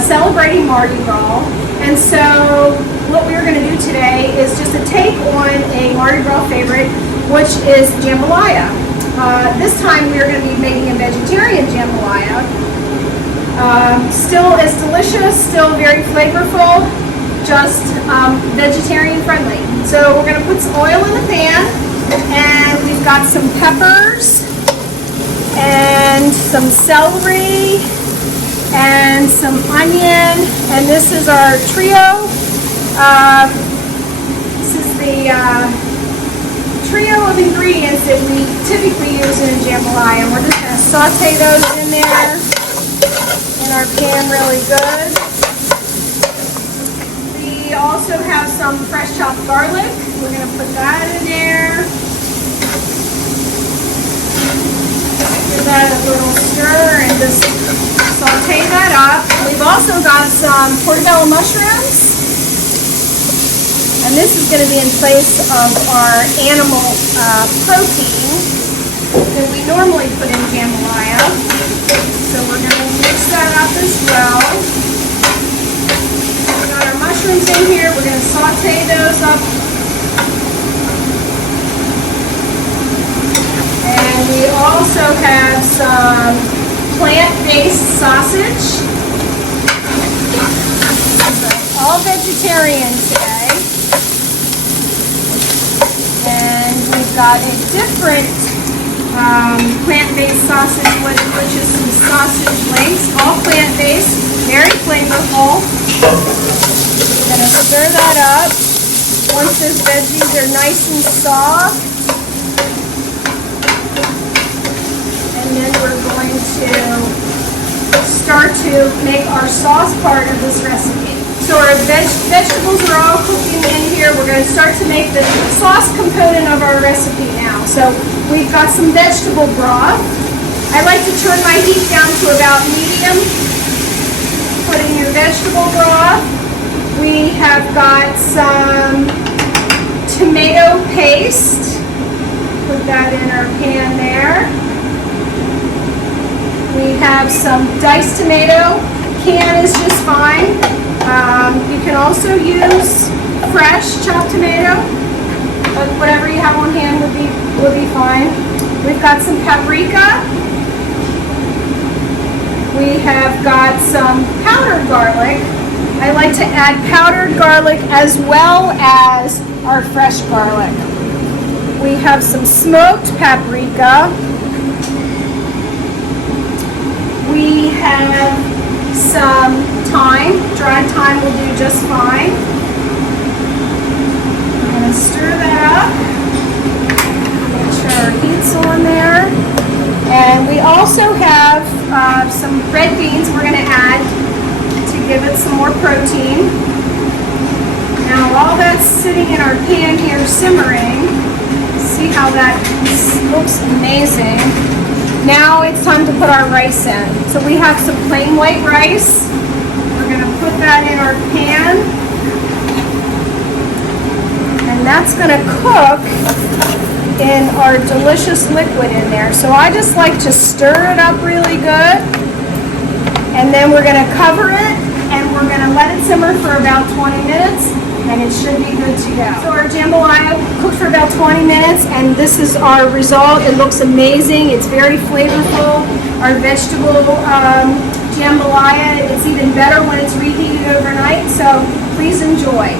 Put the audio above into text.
celebrating Mardi Gras, and so what we're going to do today is just a take on a Mardi Gras favorite, which is jambalaya. This time we are going to be making a vegetarian jambalaya. Still as delicious, still very flavorful, just vegetarian friendly. So we're going to put some oil in the pan, and we've got some peppers and some celery and some onion, and this is our trio. This is the trio of ingredients that we typically use in a jambalaya. We're just going to saute those in there in our pan really good. We also have some fresh chopped garlic. We're going to put that in there. Give that a little stir and just saute that up. We've also got some portobello mushrooms, and this is going to be in place of our animal protein that we normally put in jambalaya. So we're going to mix that up as well. We've got our mushrooms in here. We're going to saute those up. And we also have some plant-based sausage. So all vegetarian today. And we've got a different plant-based sausage, which is some sausage links, all plant-based, very flavorful. We're going to stir that up. Once those veggies are nice and soft, and then we're going to start to make our sauce part of this recipe. So our vegetables are all cooking in here. We're going to start to make the sauce component of our recipe now. So we've got some vegetable broth. I like to turn my heat down to about medium. Put in your vegetable broth. We have got some tomato paste. Put that in our pan there. We have some diced tomato. Can is just fine. You can also use fresh chopped tomato, but whatever you have on hand would be fine. We've got some paprika. We have got some powdered garlic. I like to add powdered garlic as well as our fresh garlic. We have some smoked paprika. We have some thyme. Dried thyme will do just fine. We're going to stir that up. Make sure our heat's on there. And we also have some red beans we're going to add to give it some more protein. Now while that's sitting in our pan here simmering, see how that looks amazing. Now it's time to put our rice in. So we have some plain white rice. We're going to put that in our pan. And that's going to cook in our delicious liquid in there. So I just like to stir it up really good. And then we're going to cover it, and we're going to let it simmer for about 20 minutes. And it should be good to go. So our jambalaya cooked for about 20 minutes, and this is our result. It looks amazing. It's very flavorful. Our vegetable jambalaya, it's even better when it's reheated overnight, so please enjoy.